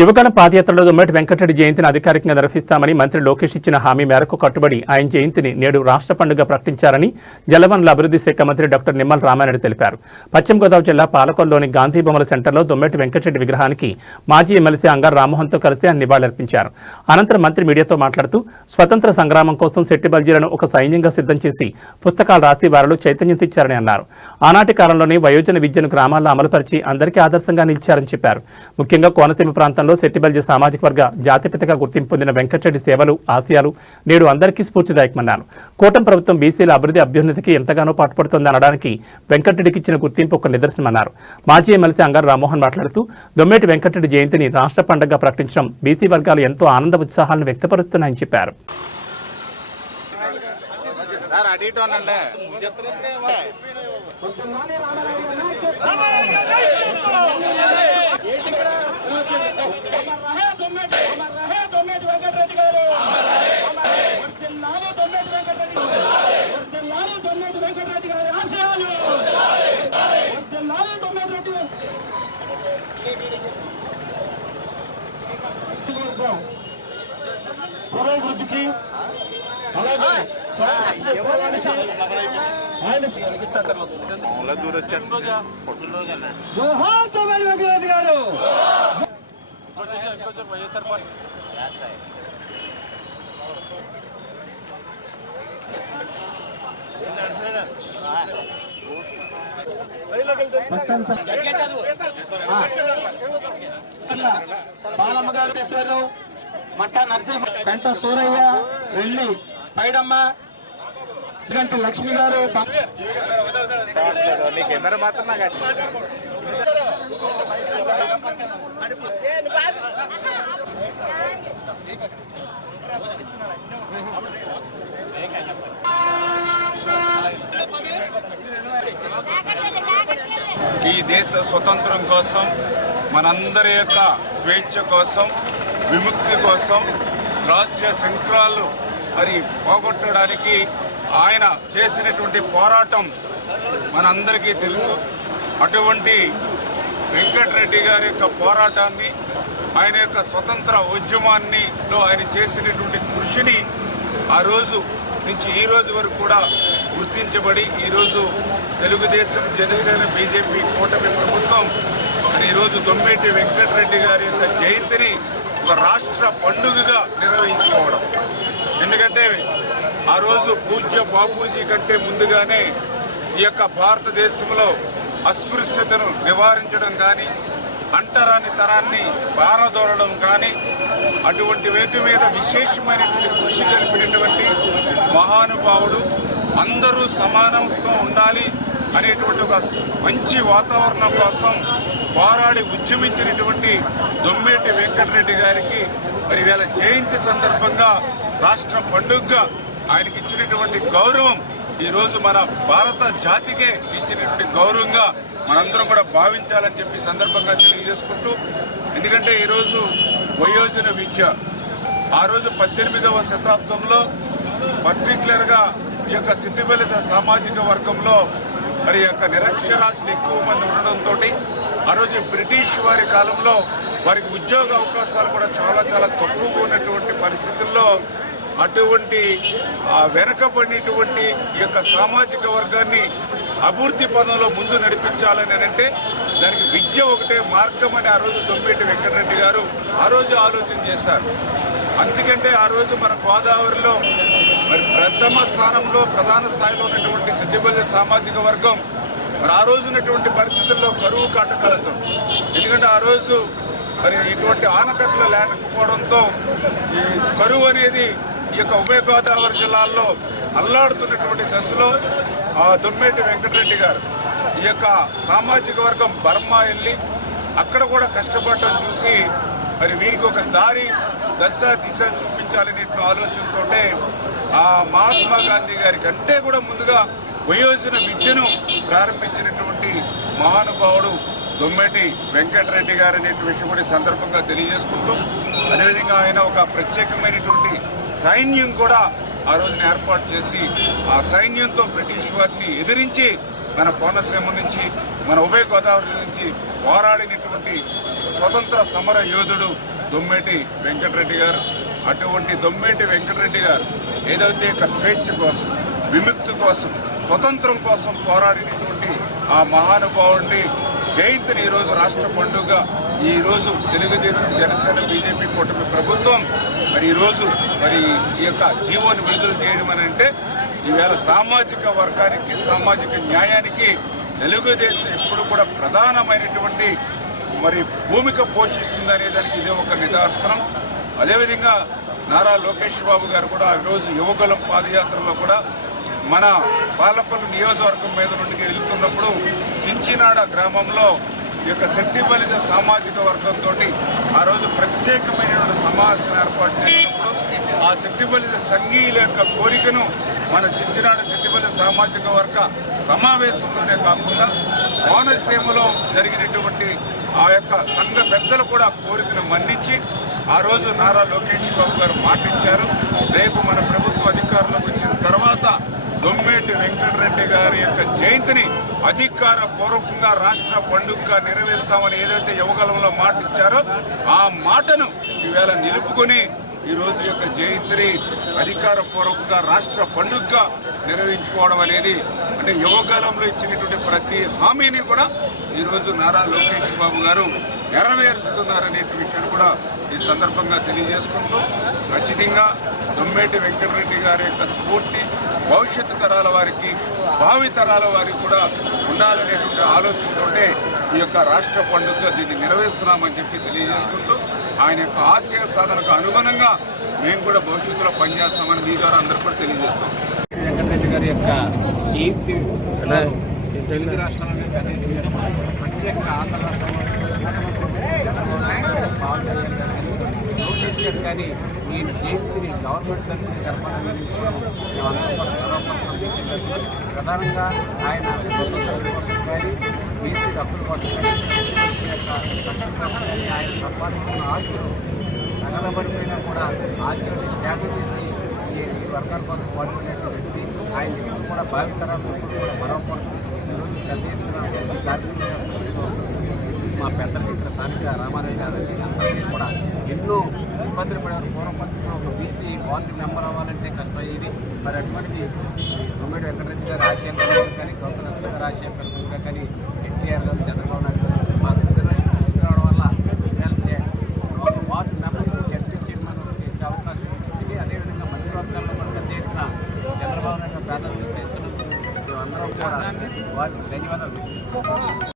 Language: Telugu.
యువగణం పాదయాత్రలో దొమ్మేటి వెంకటరెడ్డి జయంతిని అధికారికంగా నిర్వహిస్తామని మంత్రి లోకేష్ ఇచ్చిన హామీ మేరకు కట్టుబడి ఆయన జయంతిని నేడు రాష్ట్ర పండుగ ప్రకటించారని జలవనరుల అభివృద్ధి శాఖ మంత్రి డాక్టర్ నిమ్మల రామారెడ్డి తెలిపారు. పశ్చిమ గోదావరి జిల్లా పాలకొల్లులోని గాంధీ బొమ్మల సెంటర్లో దొమ్మేటి వెంకటరెడ్డి విగ్రహానికి మాజీ ఎమ్మెల్సీ అంగారు రామ్మోహన్తో కలిసి ఆయన నివాళులర్పించారు. అనంతరం మంత్రి మీడియాతో మాట్లాడుతూ స్వతంత్ర సంగ్రామం కోసం శెట్టి బల్జీలను ఒక సైన్యంగా సిద్ధం చేసి పుస్తకాలు రాసి వారిలో చైతన్యం తెచ్చారని అన్నారు. ఆనాటి కాలంలోనే వయోజన విద్యను గ్రామాల్లో అమలుపరిచి అందరికీ ఆదర్శంగా నిలిచారని చెప్పారు. ముఖ్యంగా కోనసీమ ప్రాంతం శెట్టి బల్జీ సామాజిక వర్గ జాతిపితగా గుర్తింపు పొందిన వెంకటరెడ్డి సేవలు ఆశయాలు నేడు అందరికీ స్ఫూర్తిదాయకమన్నారు. కూటమి ప్రభుత్వం బీసీల అభ్యున్నతికి ఎంతగానో పాటుపడుతోంది అనడానికి వెంకటరెడ్డికి ఇచ్చిన గుర్తింపు ఒక నిదర్శనమన్నారు. మాజీ ఎమ్మెల్సీ అంగారు రామ్మోహన్ మాట్లాడుతూ దొమ్మేటి వెంకటరెడ్డి జయంతిని రాష్ట్ర పండుగగా ప్రకటించడం బీసీ వర్గాలు ఎంతో ఆనంద ఉత్సాహాలను వ్యక్తపరుస్తున్నాయని చెప్పారు. పురోభివృద్ధికి అలాగే గారు బాలమ్మ గారు చేశారు. మట్ట నరసింహ కంట సూరయ్య వెళ్ళి పైడమ్మ శ్రీగంటి లక్ష్మి గారు ఈ దేశ స్వతంత్రం కోసం, మనందరి యొక్క స్వేచ్ఛ కోసం, విముక్తి కోసం రాష్ట్రీయ శంకరాలు మరి పోగొట్టడానికి ఆయన చేసినటువంటి పోరాటం మనందరికీ తెలుసు. అటువంటి వెంకటరెడ్డి గారి యొక్క పోరాటాన్ని, ఆయన యొక్క స్వతంత్ర ఉద్యమాన్నిలో ఆయన చేసినటువంటి కృషిని ఆ రోజు నుంచి ఈ రోజు వరకు కూడా గుర్తించబడి ఈరోజు తెలుగుదేశం, జనసేన, బీజేపీ కూటమి ప్రభుత్వం మరి ఈరోజు దొమ్మేటి వెంకటరెడ్డి గారి యొక్క జయంతిని ఒక రాష్ట్ర పండుగగా నిర్వహించుకోవడం. ఎందుకంటే ఆ రోజు పూజ్య బాపూజీ కంటే ముందుగానే ఈ యొక్క భారతదేశంలో అస్పృశ్యతను నివారించడం కానీ, అంటరాని తరాన్ని పారదోలడం కానీ, అటువంటి వేటి మీద విశేషమైనటువంటి కృషి జరిపినటువంటి మహానుభావుడు. అందరూ సమానంగా ఉండాలి అనేటువంటి ఒక మంచి వాతావరణం కోసం పోరాడి ఉద్యమించినటువంటి దొమ్మేటి వెంకటరెడ్డి గారికి మరి వేళ జయంతి సందర్భంగా రాష్ట్ర పండుగగా ఆయనకి ఇచ్చినటువంటి గౌరవం ఈరోజు మన భారత జాతికే ఇచ్చినటువంటి గౌరవంగా మనందరం కూడా భావించాలని చెప్పి సందర్భంగా తెలియజేసుకుంటూ, ఎందుకంటే ఈరోజు వయోజన విద్య ఆ రోజు 18వ శతాబ్దంలో పర్టికులర్గా ఈ యొక్క శెట్టి బల్జీ సామాజిక వర్గంలో మరి యొక్క నిరక్షరాస్యులు ఎక్కువ మంది ఉండడంతో ఆ రోజు బ్రిటిష్ వారి కాలంలో వారికి ఉద్యోగ అవకాశాలు కూడా చాలా తక్కువగా ఉన్నటువంటి పరిస్థితుల్లో అటువంటి వెనకబడినటువంటి ఈ యొక్క సామాజిక వర్గాన్ని అభివృద్ధి పదంలో ముందు నడిపించాలని అంటే దానికి విద్య ఒకటే మార్గం అని ఆ రోజు దొమ్మేటి వెంకటరెడ్డి గారు ఆ రోజు ఆలోచన చేశారు. అందుకంటే ఆ రోజు మన గోదావరిలో మరి ప్రథమ స్థానంలో ప్రధాన స్థాయిలో ఉన్నటువంటి శెట్టి బల్జీ సామాజిక వర్గం మరి ఆ రోజు ఉన్నటువంటి పరిస్థితుల్లో కరువు కాటకాలతో, ఎందుకంటే ఆ రోజు మరి ఇటువంటి ఆనకట్లు లేకపోవడంతో ఈ కరువు అనేది ఈ యొక్క ఉభయ గోదావరి జిల్లాల్లో అల్లాడుతున్నటువంటి దశలో ఆ దొమ్మేటి వెంకటరెడ్డి గారు ఈ యొక్క సామాజిక వర్గం బర్మా వెళ్ళి అక్కడ కూడా కష్టపడటం చూసి మరి వీరికి ఒక దారి దశ దిశ చూపించాలనే ఆలోచనతోనే ఆ మహాత్మా గాంధీ గారి కంటే కూడా ముందుగా వయోజన విద్యను ప్రారంభించినటువంటి మహానుభావుడు దొమ్మేటి వెంకటరెడ్డి గారు అనే విషయం కూడా సందర్భంగా తెలియజేసుకుంటూ, అదేవిధంగా ఆయన ఒక ప్రత్యేకమైనటువంటి సైన్యం కూడా ఆ రోజున ఏర్పాటు చేసి ఆ సైన్యంతో బ్రిటిష్ వారిని ఎదిరించి మన కోనసీమ నుంచి, మన ఉభయ గోదావరి నుంచి పోరాడినటువంటి స్వతంత్ర సమర యోధుడు దొమ్మేటి వెంకటరెడ్డి గారు. అటువంటి దొమ్మేటి వెంకటరెడ్డి గారు ఏదైతే స్వేచ్ఛ కోసం, విముక్తి కోసం, స్వతంత్రం కోసం పోరాడినటువంటి ఆ మహానుభావుడిని జయంతిని ఈరోజు రాష్ట్ర పండుగ ఈరోజు తెలుగుదేశం, జనసేన, బీజేపీ కూటమి ప్రభుత్వం ఈరోజు ఈ యొక్క జీవోని విడుదల చేయడం అని అంటే ఈవేళ సామాజిక వర్గానికి, సామాజిక న్యాయానికి తెలుగుదేశం ఎప్పుడు కూడా ప్రధానమైనటువంటి భూమిక పోషిస్తుంది అనే దానికి ఇదే ఒక నిదర్శనం. అదేవిధంగా నారా లోకేష్ బాబు గారు కూడా ఈరోజు యువకులం పాదయాత్రలో కూడా మన పాలకొల్లు నియోజకవర్గం మీద నుండి వెళ్తున్నప్పుడు చించినాడ గ్రామంలో ఈ యొక్క శెట్టిబలిజ సామాజిక వర్గంతో ఆ రోజు ప్రత్యేకమైనటువంటి సమావేశం ఏర్పాటు చేసినప్పుడు ఆ శెట్టిబలిజ సంఘీయుల యొక్క కోరికను మన చించినాడ శెట్టిబలిజ సామాజిక వర్గ సమావేశంలోనే కాకుండా కోనసీమలో జరిగినటువంటి ఆ యొక్క సంఘ పెద్దలు కూడా కోరికను మన్నించి ఆ రోజు నారా లోకేష్ బాబు గారు మాటిచ్చారు. రేపు మన ప్రభుత్వ అధికారంలోకి వచ్చిన తర్వాత దొమ్మేటి వెంకటరెడ్డి గారి యొక్క జయంతిని అధికార పూర్వకంగా రాష్ట్ర పండుగగా నిర్వహిస్తామని ఏదైతే యువగలంలో మాట ఇచ్చారో ఆ మాటను ఈవేళ నిలుపుకొని ఈరోజు యొక్క జయంతిని అధికార పూర్వకంగా రాష్ట్ర పండుగగా నిర్వహించుకోవడం అనేది అంటే యువకాలంలో ఇచ్చినటువంటి ప్రతి హామీని కూడా ఈరోజు నారా లోకేష్ బాబు గారు నెరవేరుస్తున్నారనే విషయాన్ని కూడా ఈ సందర్భంగా తెలియజేసుకుంటూ ఖచ్చితంగా దొమ్మేటి వెంకటరెడ్డి గారి యొక్క స్ఫూర్తి భవిష్యత్తు తరాల వారికి, భావి తరాల వారికి కూడా ఉండాలనేటువంటి ఆలోచనతోటే ఈ యొక్క రాష్ట్ర పండుగగా దీన్ని నిర్వహిస్తున్నామని చెప్పి తెలియజేసుకుంటూ ఆయన యొక్క ఆశయ సాధనకు అనుగుణంగా మేము కూడా భవిష్యత్తులో పనిచేస్తామని మీ ద్వారా అందరూ కూడా తెలియజేస్తాం. వెంకటరెడ్డి గారి యొక్క జయంతి తెలుగు రాష్ట్రాల్లో ప్రత్యేకంగా ఆంధ్ర రాష్ట్రంలో పవన్ కళ్యాణ్ గారు లోకేష్ గారు కానీ ఈ జయంతిని గవర్నమెంట్ తరఫున జరపాలని మేమందరం కూడా గౌరవపత్రం చేసేటప్పుడు ప్రధానంగా ఆయన కానీ బీసీ డబ్బుల కోసం కానీ ఆయన సంపాదించిన ఆస్తులు తగలబడిపోయినా కూడా ఆస్తులు త్యాగం చేసి ఈ వర్గాల కోసం పాల్గొనేటువంటి వ్యక్తి ఆయన ఎప్పుడు కూడా భావితరాలు కూడా మరొకటి ఈరోజు పెద్ద ఎత్తున మా పెద్దలు ఇక్కడ స్థానిక రామారావు గారండి అందరికీ కూడా ఎన్నో ఇబ్బందులు పడేవారు. పూర్వపక్షంలో ఒక బీసీ వార్డు మెంబర్ అవ్వాలంటే కష్టమయ్యేది. మరి అటువంటి దొమ్మేటి వెంకటరెడ్డి గారు ఆశయం కానీ గౌతమ్ గారు ఆశయం కానీ ఎన్టీఆర్ గారు, చంద్రబాబు నాయుడు